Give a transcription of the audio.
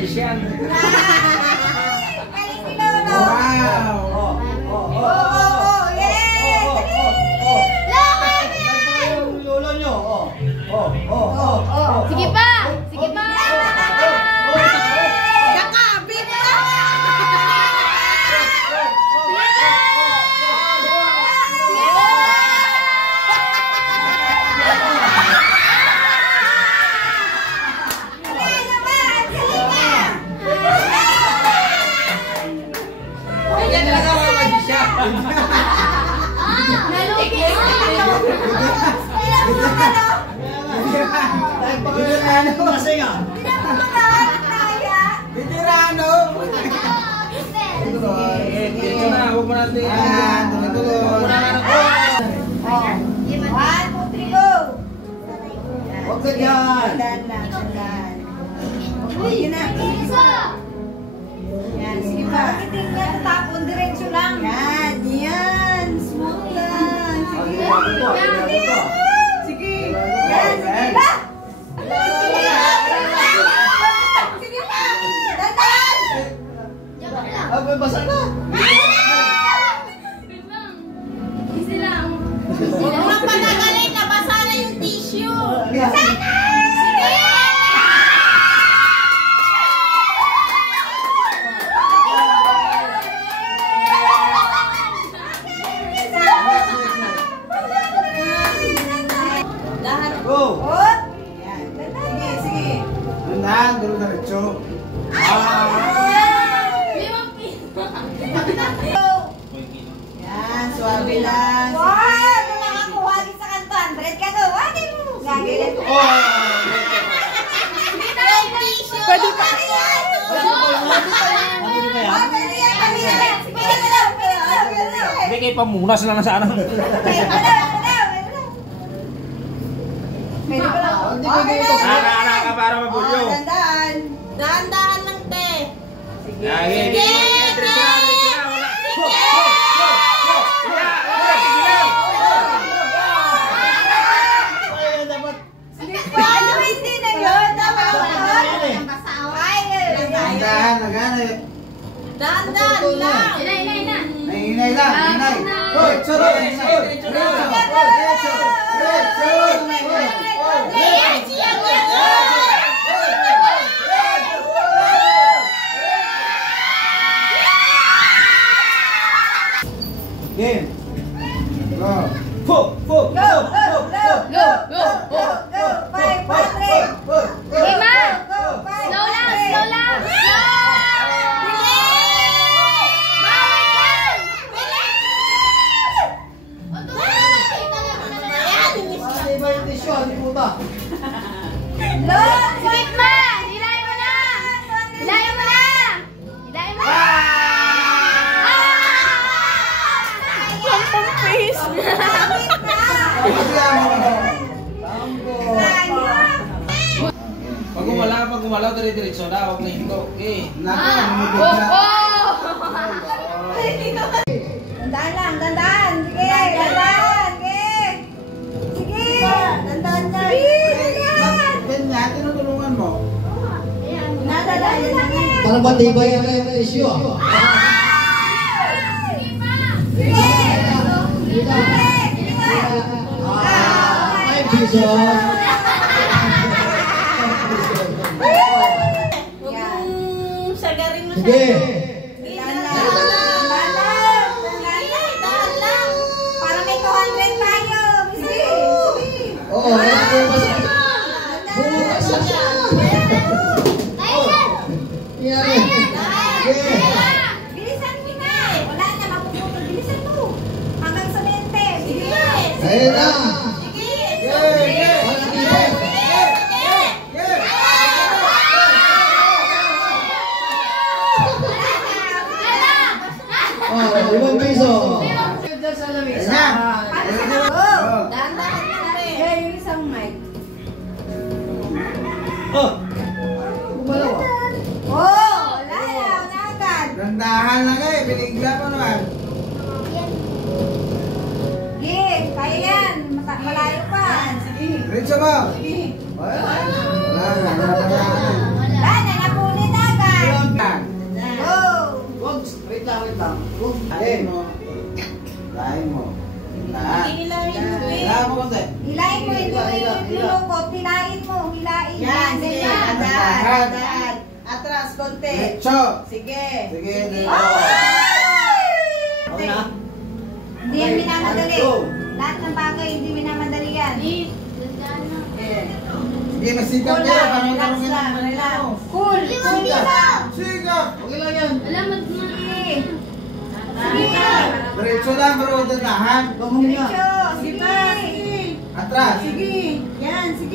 magician. Wow! Lolo nyo. Sige pa! Sige pa! Nakabit na! Yan talaga mga magician. Nalugi! Veterano! Dito na, huwag mo natin. Tuloy-tuloy. One, two, three, go! Huwag ka dyan. Dandan. Uy, yun na. Yan, sige pa. Hindi nga tatapon, diretso lang. Yan. Smooth lang. Sige. Sige. Yan, sige pa. Sige pa. Dandan. Abay, basa na. Easy lang. Huwag mo patagalin, nabasa na yung tissue. Sana! Go. Sige. Andahan, diretso. Yan, suwabe lang. Wow! Ito nakakuha din sa kanto. 100 ka to. Wagin mo. Gagawin ko. Pwede pa. Hindi kayo pamunas lang na sana. Anak-anak ka para mabulyo. Dahan-dahan lang, te. Sige. Diretso na. Paano hindi na yun? Andahan, naghanap. Dahan-dahan lang. Hinay lang. Hoy, sarap. Game. Go. Go. 500. Lima! Slow lang! Sige pa! Hilahin mo na! Hilahin mo na! Pag gumalaw, dire-diretso na. Huwag na hinto. Okay. Dandan. Sige, dandan. Sige. Dandan na. Ben, tinutulungan mo. Dandan lang yan. Parang matibay yung issue ah. Sige. Ay, piso. Sagarin mo Sige. para may 200 tayo. Sige. Oo, bukas na. Yan. Sige. Bilisan kita. Wala na, mapuputol. Bilisan mo. Hanggang sa 20. Sige. Ayun na. Oh, 5 piso. Dahan-dahan ka na rin. Kaya yung isang mic. Gumalaw ah. Wala na agad. Dandahan lang binigla mo naman. Sige, kaya yan. Malayo pa. Sige. Diretso mo. Sige. Wala na. Wala na, napunit agad. Lain mo. Lain mo. Lahat. Hilahin mo konti. Hilahin mo, hindi mo lulukot. Hilahin mo, hilain. Yan, sige. Ganyan. Dahan. Atras, konti. Diretso. Sige. Sige, dito. Okay na? Hindi yan minamadali. Go. Lahat ng bagay, hindi minamadali yan. Sige, masikap Cool niya. lang, Parang relax karungin lang, ang relax. Cool, cool lang. Sikap. Okay lang yan. Sige. Diretso lang, bro. Dahan. Diretso, Sige sige. pa, sige. Atras. Sige. Yan, sige.